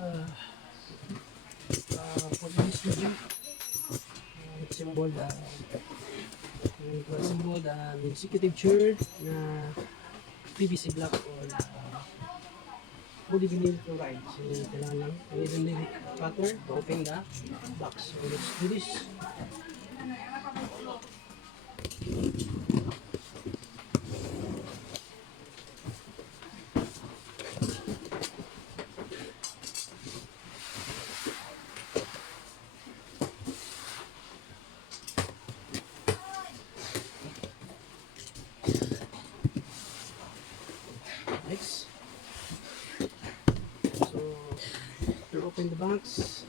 for this video, symbol the executive chair na PVC block or polyvinyl chloride. So, kailangan lang i-use the cutter to open the box. So, let's do this. Next. So, you open the box.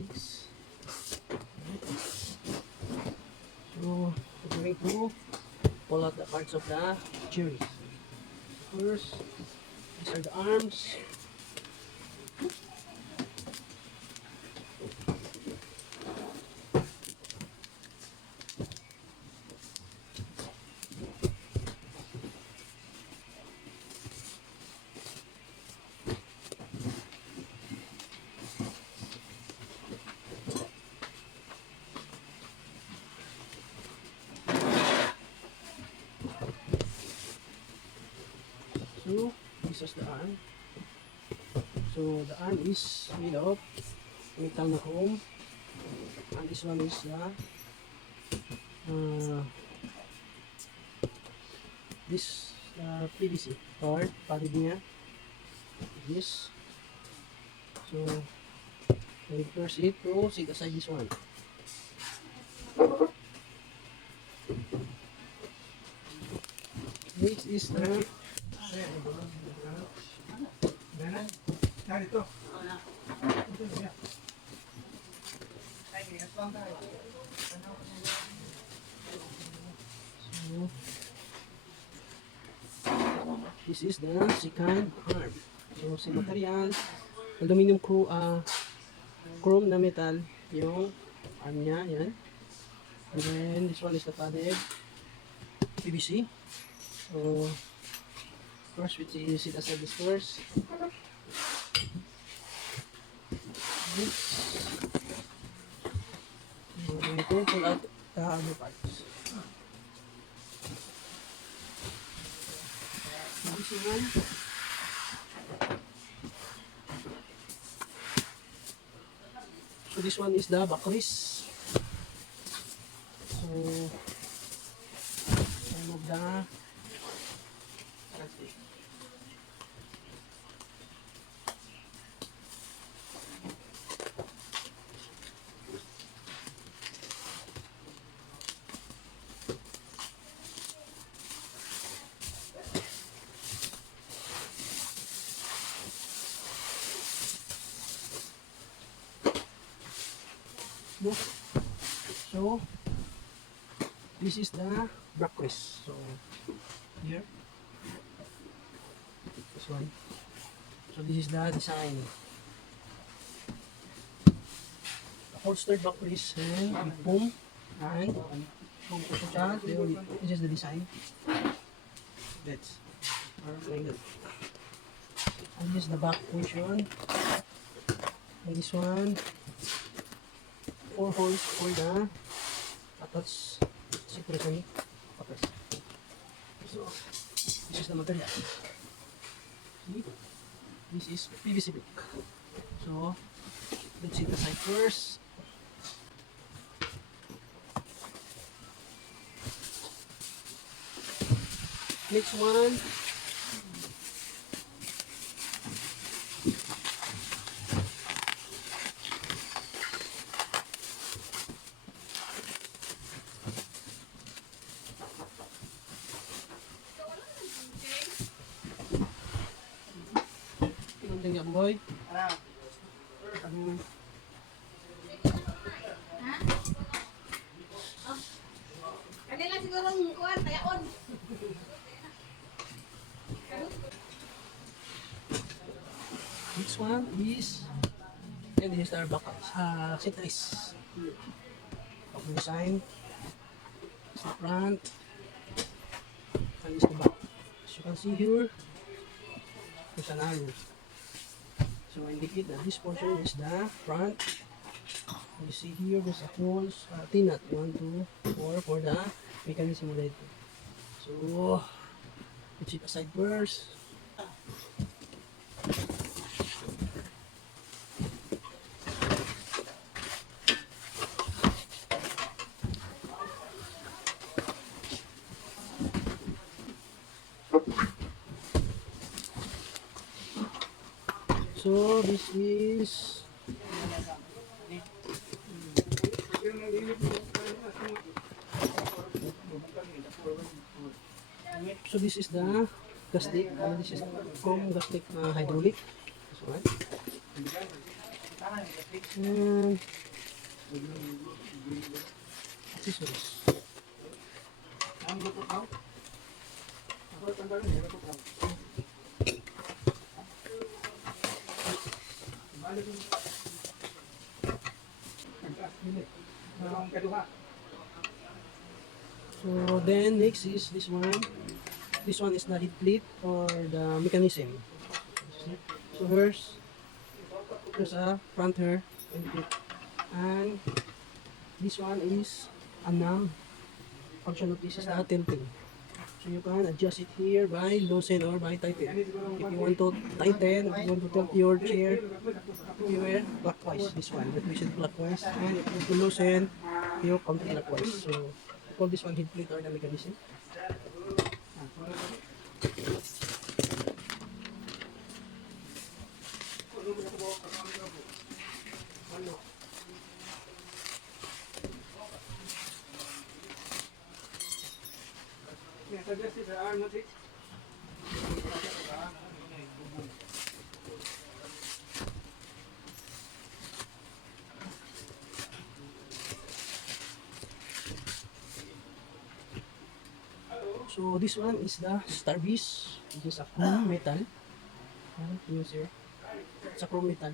Next. So, we're going to pull out the parts of the cherry. First, these are the arms. So, this is the arm. So, the arm is made of metal na chrome. And this one is the this PVC or padded niya. This. So, we first it to set aside this one. Next is the this is the second arm. So, si material, aluminum chrome na metal, yung arm niya, yan. And then, this one is the padded PVC. So, first, we set aside this first. We're going to pull out the other parts. This one. So this one is the backrest. So remove the plastic. So this is the backrest. So here, this one. So this is the design. The holstered backrest and with foam and foam siya. This is the design. That's like that. And this is the back portion. And this one, 4 holes for the attach separation papers. So this is the material. See? This is PVC block. So let's set aside first. Next one. Tingnan boy. Kanila siguro ng kuwan, tayaon. Next one is, and this is our back setlist. Of design. This is the front. And this is the back. As you can see here, There's an arrow. So indicate that this portion is the front. You see here, there's a holes, T-nut, 1, 2, 4 for the mechanism already. So, put it aside first. So, this is the gastic. This is chrome gastic hydraulic. This one. And accessories. So then next is this one. This one is the heat plate or the mechanism. So there's a front here and this one is a knob. Function of this is the tilting. So you can adjust it here by loosen or by tighten. If you want to tighten, if you want to tilt your chair, you wear clockwise. This one, rotation clockwise, and if you want to loosen, you counterclockwise. So we call this one heat plate or the mechanism. So this one is the starbase. This is a chrome metal. Use here. It's a chrome metal.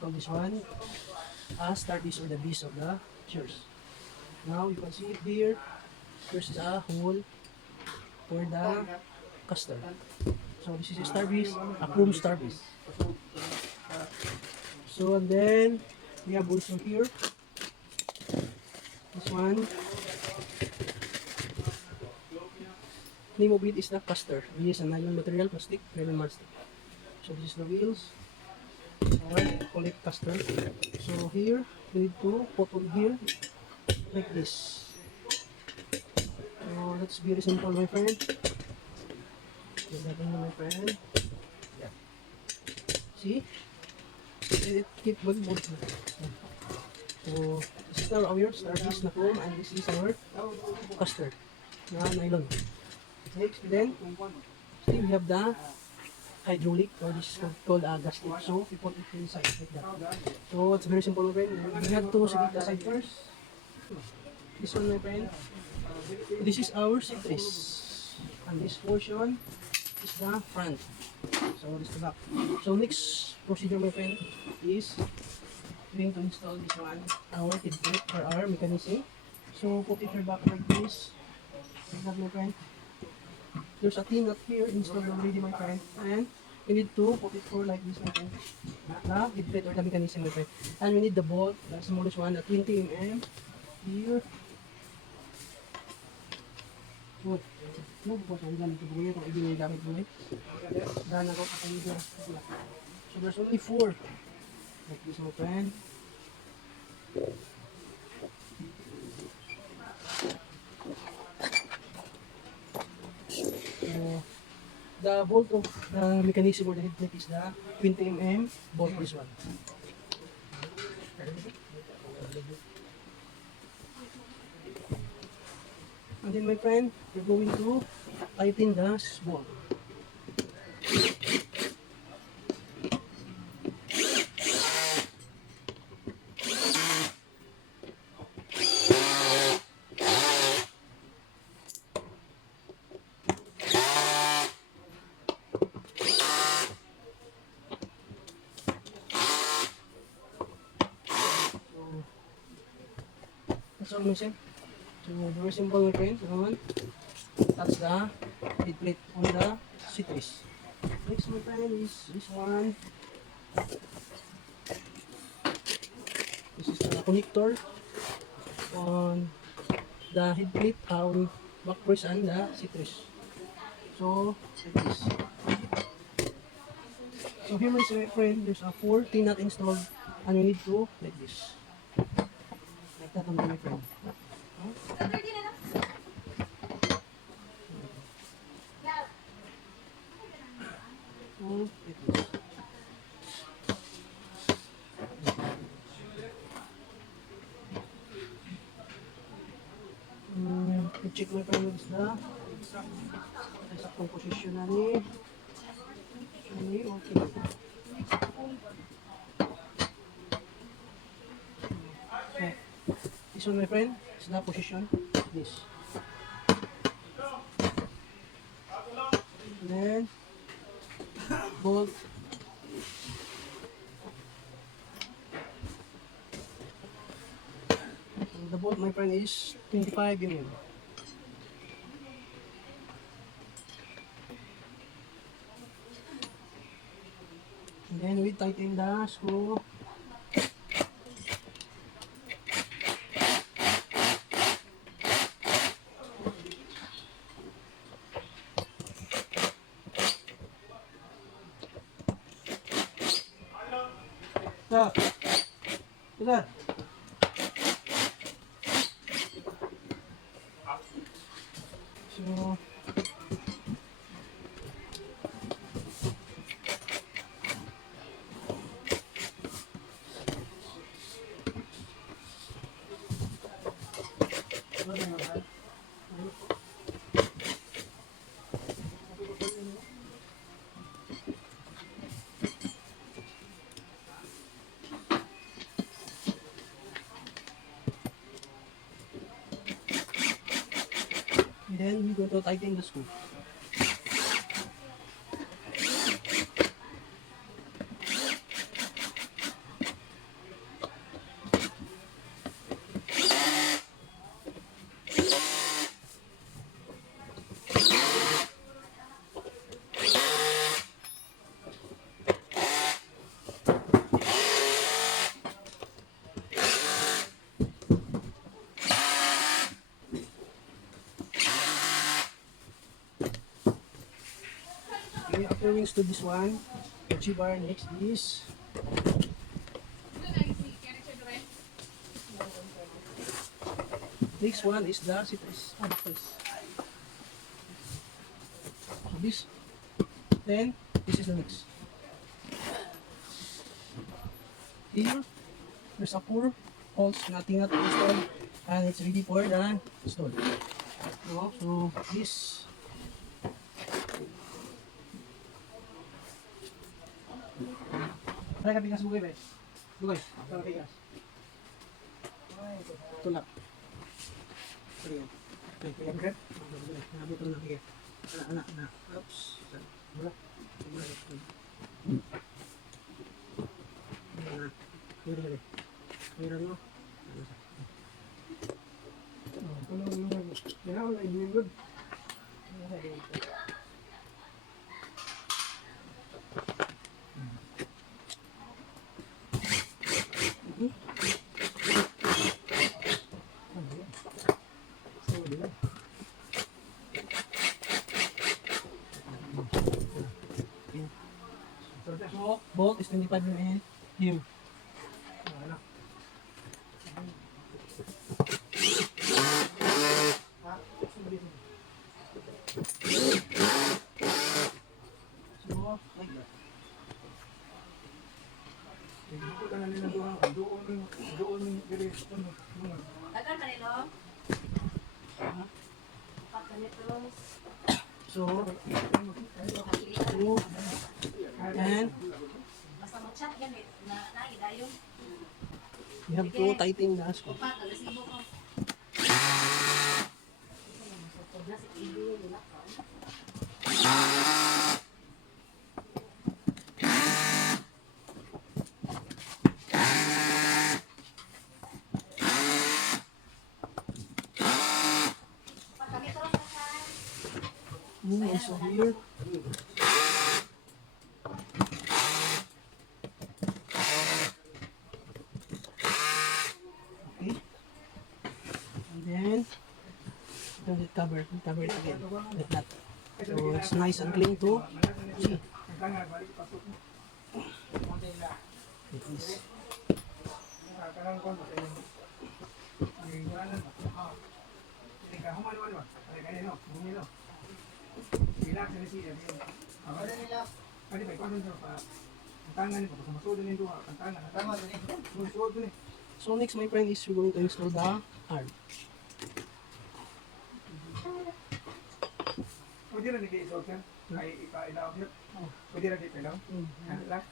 Call this one starbase or the base of the chairs. Now you can see it here. There's a hole for the caster. So this is a starbase, a chrome starbase. So and then we have also here this one. Name of it is the caster. This is a nylon material, plastic, nylon plastic. So this is the wheels. Alright, call it caster. So here we need to put on here like this. So that's very simple, my friend. Get that in, my friend. Yeah. See? It keep going. So this is our starbase na chrome and this is our caster na nylon. Next then, see we have the hydraulic or this is called gasket. So we put it inside like that. So it's very simple, my friend. We have to set it aside first. This one, my friend. This is our citrus. And this portion is the front. So this is the back. So next procedure, my friend, is going to install this one, our head plate for our mechanism. So put it here back like this. Like that, my friend. There's a T-nut here installed already, my friend, and we need to put it for like this, my friend. The head plate or the mechanism, my friend. And we need the bolt, the smallest one, the 20 mm here. Good. No po siya gamit ko buhay kung ibigay gamit buhay. Dahil ako kapag dyan. So there's only 4. Like this, my friend. The bolt of the mechanism or the head plate is the 20 mm bolt, this one. And then, my friend, we're going to tighten the bolt. That's all, my friend. So very simple, my friend. That's the head plate on the citrus. Next my friend is this one. This is the connector on the head plate, on back press and the citrus. So, like this. So here my friend, there's a 4 nut installed and you need to like this. Like that only my friend. So, like this. I-check mo pa yung isda. Sa composition na ni. Okay. Okay. This one my friend, is the position. This. And then, bolt. And the bolt my friend is 25 mm. And then we tighten the screw. Stop. Stop. So, and then we go to tighten the screw. Okay, after we install this one, the G-bar next is next one is the citrus. So this, then this is the next. Here, there's a 4 holes, nothing not installed, and it's ready for the install. So this. Try ka bigas bugay ba? Bugay, tara bigas. Tulak. Sorry yan. Okay, kaya grab. Nabot na nakikit. Anak. Oops. Wala. Wala. Meron mo. Good. So, bolt is 25 mm. Here. So, like that. Tagal kanino? Pagkanito. So, and Basta mag-chat ganit na naidayon. you have to tighten the screw. Pa tagasibo ko. Also here. cover it again, like that. So it's nice and clean to see. Like this. So next, my friend, is we're going to install the arm. Pwede na nag-i-isol sir? Ay ipailaw sir? Pwede na di-pailaw? Ano lang?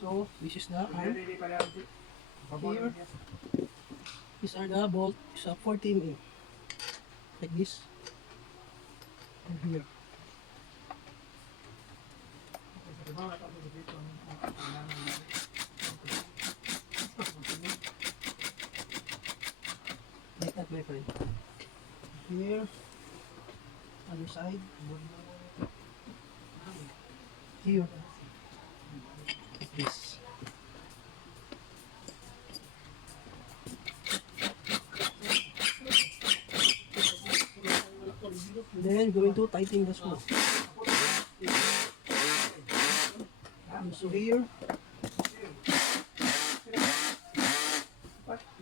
So this is the Pwede arm. na di-pailaw sir? Here, these are the bolts, 14 in, like this. And here. Like that, my friend. Here, other side. Here, like this. Then going to tighten the screw. So here,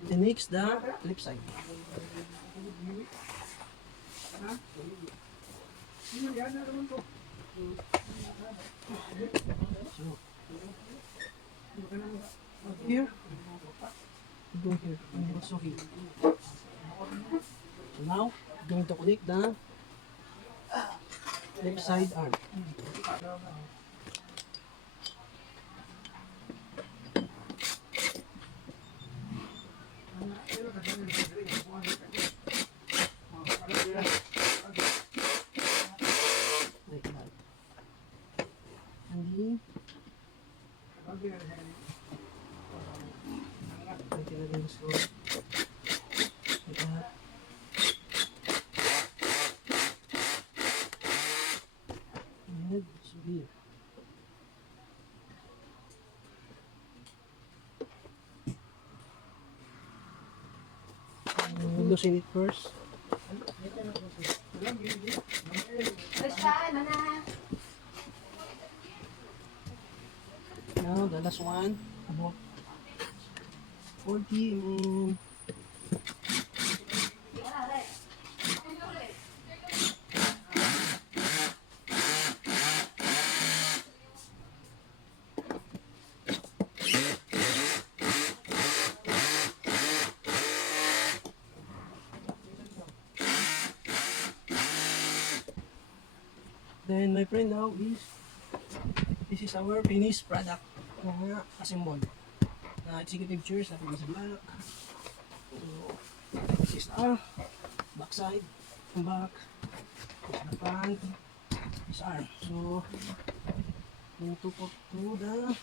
the next the left side. So here, go here, and also here. So now, going to connect the left side arm. Like that. And then, tighten again the screw. Like that. And so here. Loosen it first. Now the last one, about 40 Then my friend, now is this is our finished product na assembled. Na executive chairs na sa black. So this is the back side, back, this is the front, this arm. So going to put to the